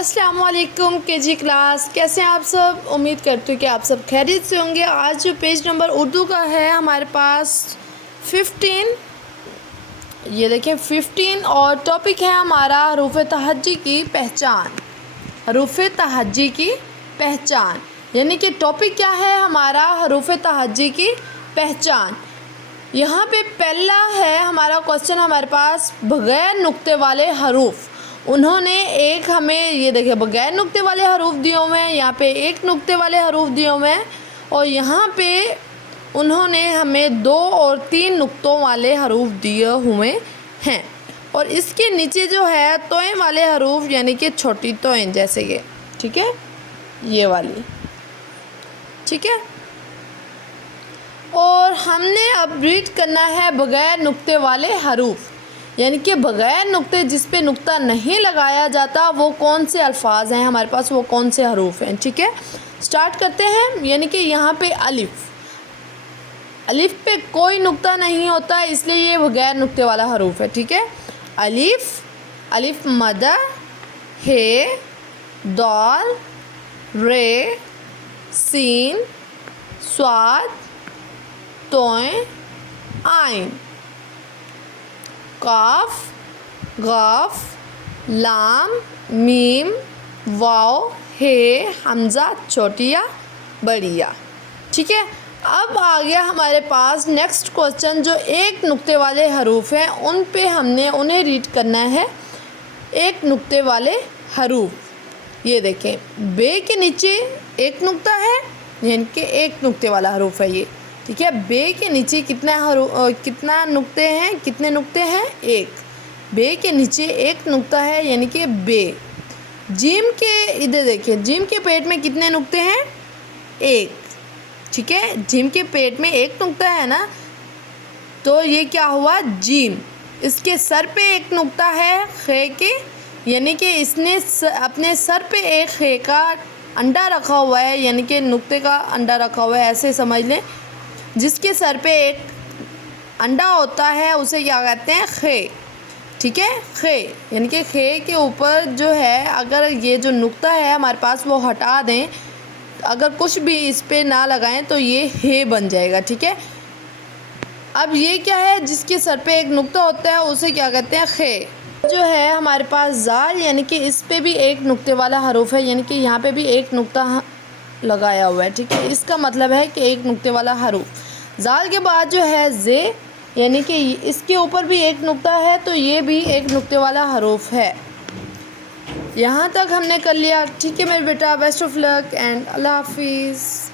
अस्सलाम वालेकुम KG class, कैसे हैं आप सब। उम्मीद करती हूँ कि आप सब खैरियत से होंगे। आज जो पेज नंबर उर्दू का है हमारे पास 15, ये देखें 15, और टॉपिक है हमारा हरूफ तहज्जी की पहचान। हरूफ तहज्जी की पहचान यानी कि टॉपिक क्या है हमारा, हरूफ तहज्जी की पहचान। यहाँ पे पहला है हमारा क्वेश्चन हमारे पास, बग़ैर नुक्ते वाले हरूफ। उन्होंने एक हमें ये देखिए बग़ैर नुक्ते वाले हरूफ दिए हुए हैं, यहाँ पे एक नुक्ते वाले हरूफ दिए हुए हैं, और यहाँ पे उन्होंने हमें 2 और 3 नुक्तों वाले हरूफ दिए हुए हैं। और इसके नीचे जो है तोएं वाले हरूफ यानी कि छोटी तोएं, जैसे ये, ठीक है, ये वाली, ठीक है। और हमने अब रीड करना है बग़ैर नुक्ते वाले हरूफ, यानी कि बग़ैर नुक्ते, जिस पे नुक्ता नहीं लगाया जाता, वो कौन से अल्फाज हैं हमारे पास, वो कौन से हरूफ हैं, ठीक है। स्टार्ट करते हैं। यानी कि यहाँ पे अलिफ, अलिफ पे कोई नुक्ता नहीं होता, इसलिए ये बग़ैर नुक्ते वाला हरूफ है, ठीक है। अलिफ, अलिफ मद, हे, दाल, रे, सीन, स्वाद, तोएं, आइन, काफ, गाफ, लाम, मीम, वाव, हे, हमज़ा, छोटिया, बड़िया, ठीक है। अब आ गया हमारे पास नेक्स्ट क्वेश्चन, जो एक नुक्ते वाले हरूफ हैं उन पे हमने उन्हें रीड करना है। एक नुक्ते वाले हरूफ, ये देखें, बे के नीचे एक नुक्ता है, यानी कि एक नुक्ते वाला हरूफ है ये, ठीक है। बे के नीचे कितना नुक्ते हैं, कितने नुक्ते हैं, एक। बे के नीचे एक नुक्ता है यानी कि बे। जीम के इधर देखिए, जीम के पेट में कितने नुक्ते हैं, एक, ठीक है। जीम के पेट में एक नुक्ता है ना, तो ये क्या हुआ, जीम। इसके सर पे एक नुक्ता है खे के, यानी कि इसने अपने सर पे एक खे का अंडा रखा हुआ है, यानी कि नुक्ते का अंडा रखा हुआ है, ऐसे समझ लें। जिसके सर पे एक अंडा होता है उसे क्या कहते हैं, खे, ठीक है। खे यानी कि खे के ऊपर जो है, अगर ये जो नुक्ता है हमारे पास वो हटा दें, अगर कुछ भी इस पे ना लगाएं तो ये हे बन जाएगा, ठीक है। अब ये क्या है, जिसके सर पे एक नुक्ता होता है उसे क्या कहते हैं, खे। जो है हमारे पास जाल, यानी कि इस पे भी एक नुक्ते वाला हरूफ है, यानी कि यहाँ पे भी एक नुक्ता लगाया हुआ है, ठीक है। इसका मतलब है कि एक नुक्ते वाला हरूफ। जाल के बाद जो है जे, यानी कि इसके ऊपर भी एक नुक्ता है, तो ये भी एक नुक्ते वाला हरूफ है। यहाँ तक हमने कर लिया, ठीक है मेरे बेटा। बेस्ट ऑफ लक एंड अल्लाह हाफिज़।